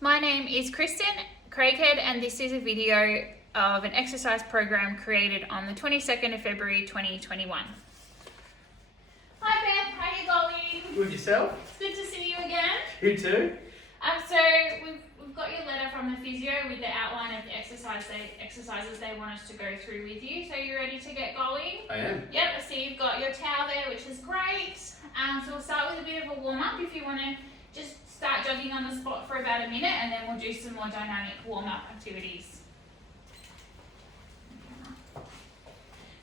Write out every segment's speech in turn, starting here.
My name is Kristen Craighead, and this is a video of an exercise program created on the 22nd of February 2021. Hi Beth, how are you going? Good, yourself? It's good to see you again. You too? So we've got your letter from the physio with the outline of the exercises they want us to go through with you. So you ready to get going? I am. Yep, I see you've got your towel there, which is great. So we'll start with a bit of a warm up. If you want to just start jogging on the spot for about a minute, and then we'll do some more dynamic warm up activities.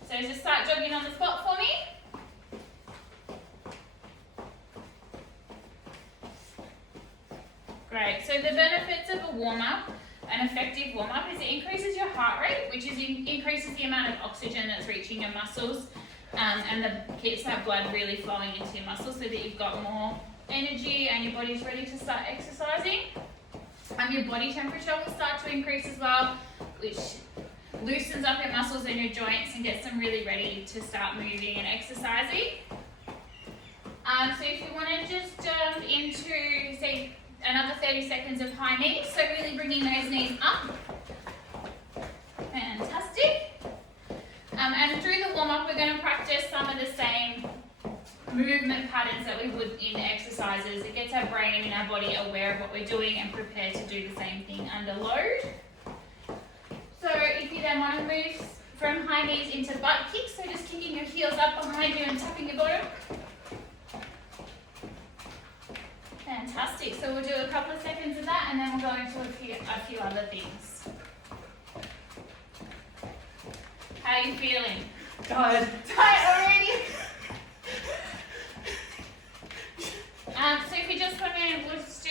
So just start jogging on the spot for me. Great. So the benefits of a warm up, an effective warm up, is it increases your heart rate, which is increases the amount of oxygen that's reaching your muscles, and keeps that blood really flowing into your muscles so that you've got more energy and your body's ready to start exercising. Your body temperature will start to increase as well, which loosens up your muscles and your joints and gets them really ready to start moving and exercising. So if you want to just jump into, say, another 30 seconds of high knees, so really bringing those knees up. Fantastic. And through the warm-up, we're going to practice some of the same movement patterns that we would in exercises. It gets our brain and our body aware of what we're doing and prepared to do the same thing under load. So if you then want to move from high knees into butt kicks, so just kicking your heels up behind you and tapping your bottom. Fantastic. So we'll do a couple of seconds of that, and then we'll go into a few other things. How are you feeling? Tired. Tired already? So if you just want to, we'll just do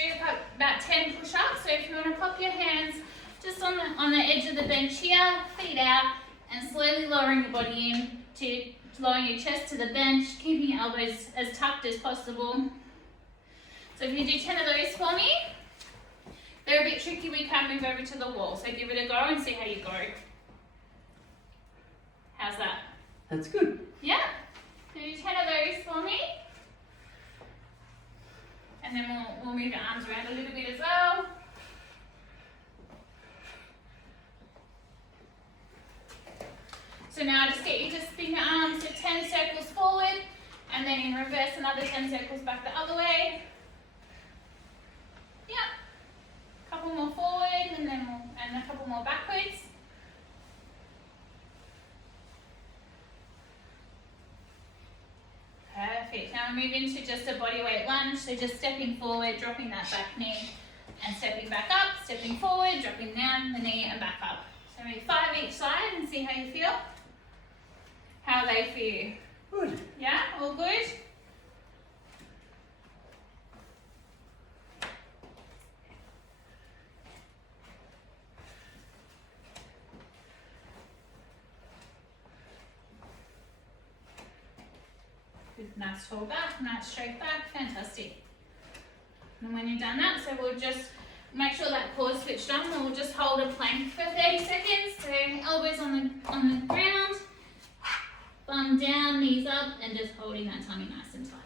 about 10 push-ups. So if you want to pop your hands just on the edge of the bench here, feet out, and slowly lowering the body in to lowering your chest to the bench, keeping your elbows as tucked as possible. So if you do 10 of those for me, they're a bit tricky, we can move over to the wall. So give it a go and see how you go. How's that? That's good. Yeah? So do 10 of those for me. And then we'll move your arms around a little bit as well. So now just get you to spin your arms to 10 circles forward, and then in reverse another 10 circles back the other way. Yeah. A couple more forward, and a couple more backwards. Perfect. Now we move into just a bodyweight lunge, so just stepping forward, dropping that back knee, and stepping back up, stepping forward, dropping down the knee and back up. So maybe 5 each side and see how you feel. How are they for you? Good. Yeah? All good? Nice tall back, nice straight back, fantastic. And when you've done that, so we'll just make sure that core's switched on, and we'll just hold a plank for 30 seconds. So elbows on the ground, bum down, knees up, and just holding that tummy nice and tight.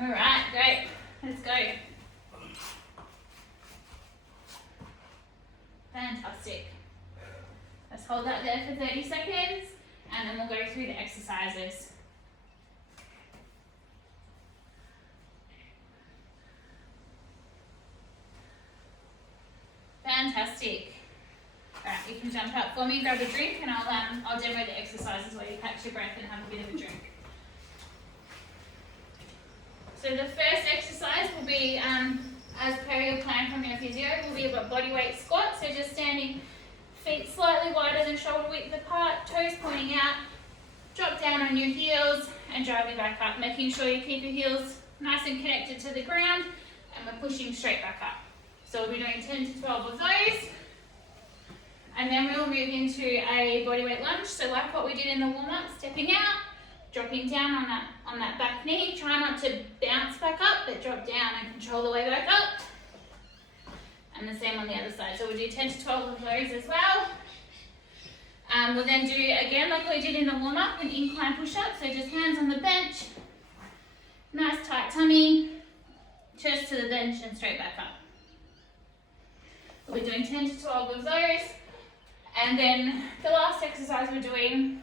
All right, great. Let's go. Fantastic. Let's hold that there for 30 seconds. And then we'll go through the exercises. Fantastic. All right, you can jump up for me, grab a drink, and I'll demo the exercises while you catch your breath and have a bit of a drink. So the first exercise will be, as per your plan from your physio, will be a body weight squat. So just standing, feet slightly wider than shoulder width apart, toes pointing out, drop down on your heels and driving back up, making sure you keep your heels nice and connected to the ground, and we're pushing straight back up. So we'll be doing 10 to 12 of those, and then we'll move into a bodyweight lunge. So like what we did in the warm-up, stepping out, dropping down on that back knee, try not to bounce back up, but drop down and control the way back up. And the same on the other side. So we'll do 10 to 12 of those as well. We'll then do, again, like we did in the warm-up, an incline push-up. So just hands on the bench, nice tight tummy, chest to the bench and straight back up. We're doing 10 to 12 of those. And then the last exercise we're doing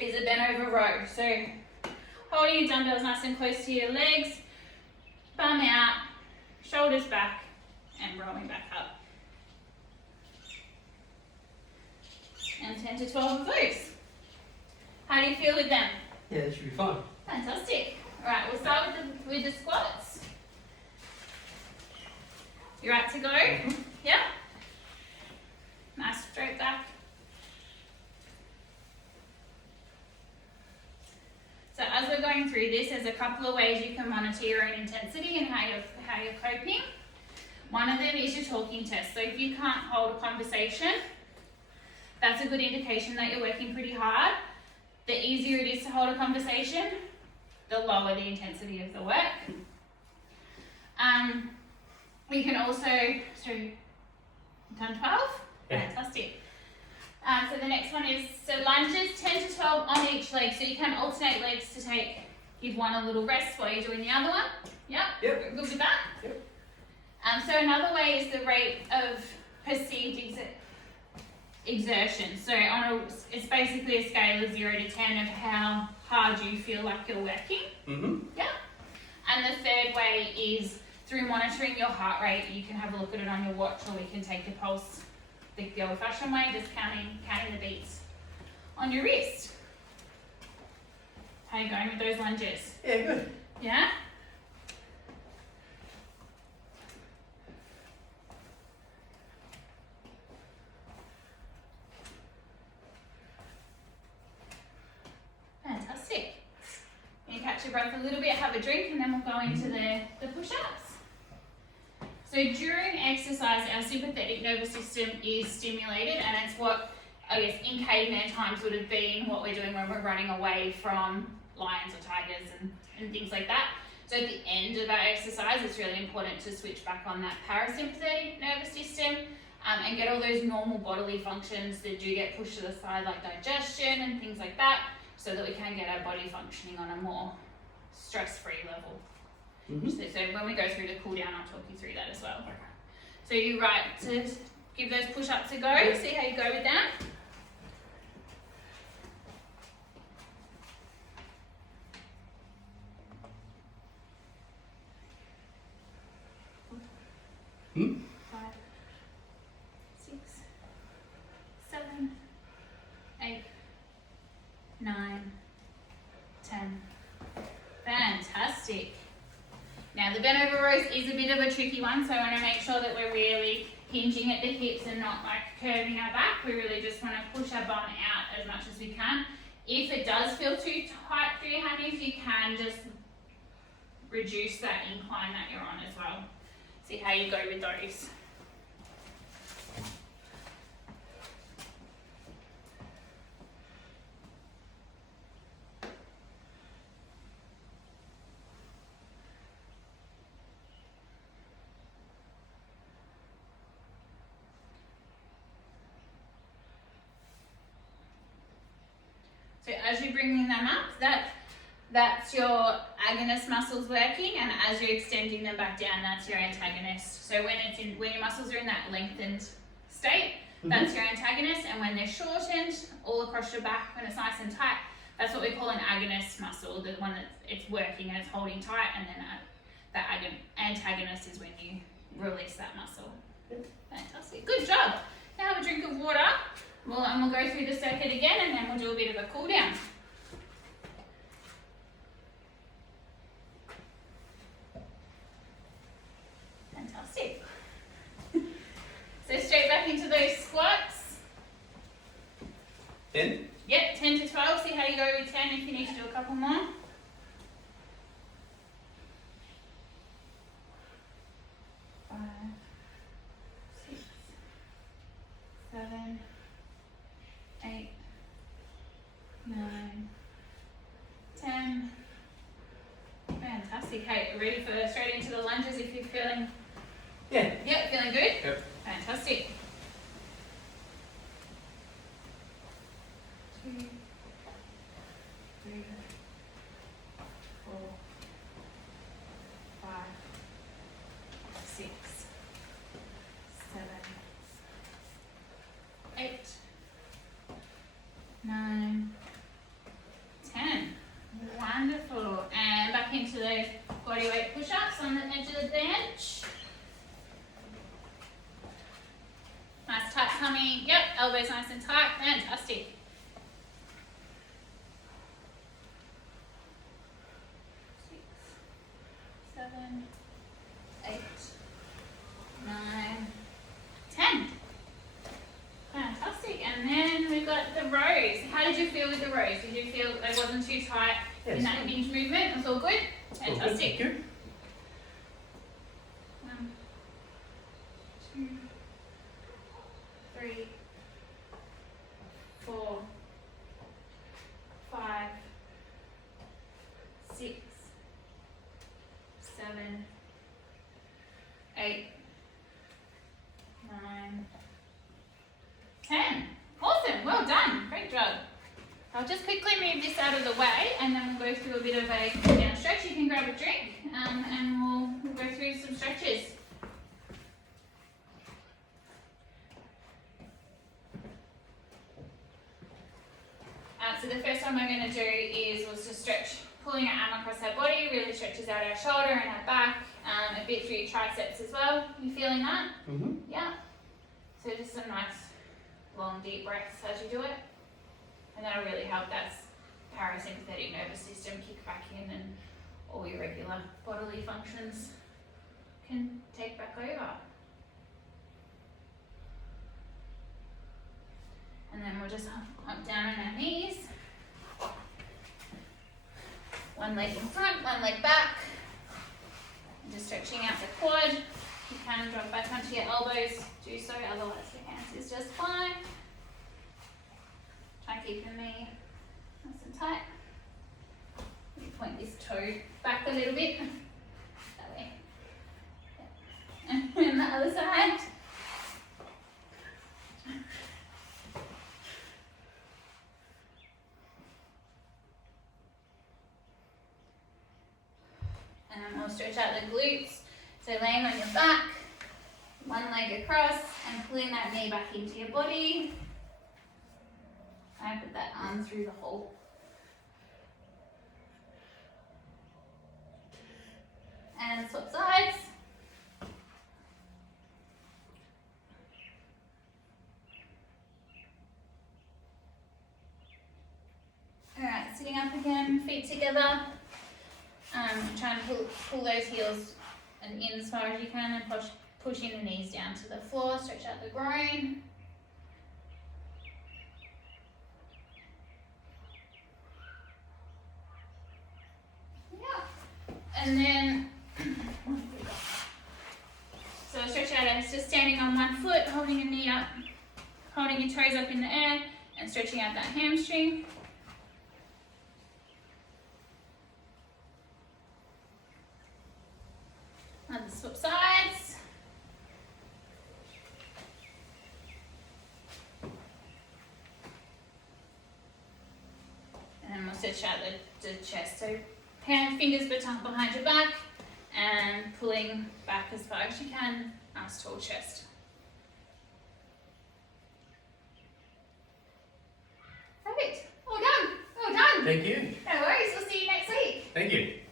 is a bent over row. So holding your dumbbells nice and close to your legs, bum out, shoulders back, and rolling back up. And 10 to 12 of those. How do you feel with them? Yeah, that should be fun. Fantastic. Alright, we'll start with the squats. You right to go? Mm-hmm. Yeah? Nice straight back. So as we're going through this, there's a couple of ways you can monitor your own intensity and how you're coping. One of them is your talking test. So if you can't hold a conversation, that's a good indication that you're working pretty hard. The easier it is to hold a conversation, the lower the intensity of the work. We can also, so done 12? Yeah. Fantastic. So the next one is, so lunges, 10 to 12 on each leg. So you can alternate legs to give one a little rest while you're doing the other one. Yep? Yep. Good with that? Yep. So another way is the rate of perceived exertion. So it's basically a scale of 0 to 10 of how hard you feel like you're working. Mm-hmm. Yeah. And the third way is through monitoring your heart rate. You can have a look at it on your watch, or we can take your pulse the old-fashioned way, just counting the beats on your wrist. How are you going with those lunges? Yeah, good. Yeah? Fantastic. You catch your breath a little bit, have a drink, and then we'll go into the push-ups. So during exercise, our sympathetic nervous system is stimulated, and it's what, I guess, in caveman times would have been what we're doing when we're running away from lions or tigers and things like that. So at the end of our exercise, it's really important to switch back on that parasympathetic nervous system and get all those normal bodily functions that do get pushed to the side, like digestion and things like that, so that we can get our body functioning on a more stress-free level. Mm-hmm. So when we go through the cool down, I'll talk you through that as well. So you're right to give those push-ups a go, see how you go with that. Hmm? 5, 6, 7, 8, 9, 10. Fantastic. Now the bent over rows is a bit of a tricky one, so I want to make sure that we're really hinging at the hips and not like curving our back. We really just want to push our bum out as much as we can. If it does feel too tight through your hammies, you can just reduce that incline that you're on as well. See how you go with those. So as you're bringing them up, that's your agonist muscles working, and as you're extending them back down, that's your antagonist. So when your muscles are in that lengthened state, that's your antagonist, and when they're shortened all across your back, when it's nice and tight, that's what we call an agonist muscle, the one that it's working and it's holding tight, and then that antagonist is when you release that muscle. Fantastic, good job. Now have a drink of water. We'll go through the circuit again, and then we'll do a bit of a cool down. Fantastic. So straight back into those squats. 10? Yep, 10 to 12. See how you go with 10 if you need to do a couple more. 5, 6, 7, 8, 9, 10. Fantastic. Hey, ready for straight into the lunges if you're feeling? Yeah. Yep, feeling good? Yep. Fantastic. 2, 3, 4, 5, 6, 7, 8, 9, 10. Wonderful. And back into those body weight push-ups on the edge of the bench. Nice tight tummy. Yep, elbows nice and tight. Fantastic. 6, 7, 8, 9, 10. Fantastic. And then we've got the rows. How did you feel with the rows? Did you feel they wasn't too tight Yes. in that hinge movement? It was all good? All good, Fantastic. thank you. 1, 2, 3, 4, 5, 6, 7, 8, 9, 10. Awesome, well done, great job. I'll just quickly move this out of the way and then we'll go through a bit of a cool down stretch. You can grab a drink and we'll go through some stretches. So the first one we're going to do is we'll just stretch, pulling our arm across our body, really stretches out our shoulder and our back, a bit through your triceps as well. You feeling that? Mm-hmm. Yeah. So just some nice long deep breaths as you do it. And that'll really help that parasympathetic nervous system kick back in and all your regular bodily functions can take back over. And then we'll just up down on our knees. One leg in front, one leg back. And just stretching out the quad. You can drop back onto your elbows, do so, otherwise your hands is just fine. Try keeping me nice and tight. Let me point this toe back a little bit. That way. And the other side. And then we'll stretch out the glutes. So laying on your back, one leg across and pulling that knee back into your body. And put that arm through the hole. And swap sides. Alright, sitting up again, feet together. Try and pull those heels and in as far as you can and pushing the knees down to the floor, stretch out the groin. Yeah. And then, so stretch out as just standing on one foot, holding your knee up, holding your toes up in the air and stretching out that hamstring. And swap sides. And then we'll stretch out the chest. So fingers behind your back and pulling back as far as you can, nice tall chest. Perfect. Well done. Well done. Thank you. No worries. We'll see you next week. Thank you.